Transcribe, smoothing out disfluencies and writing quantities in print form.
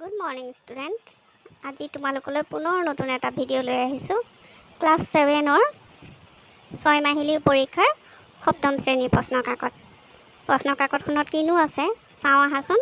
Good morning student. আজি তোমালোকলৈ পুনৰ নতুন এটা ভিডিঅ' লৈ আহিছোঁ। ক্লাছ 7ৰ 6 মাহিলী পৰীক্ষাৰ সপ্তম শ্ৰেণীৰ প্ৰশ্ন কাকতখনত কিনো আছে চাওঁ আহাচোন।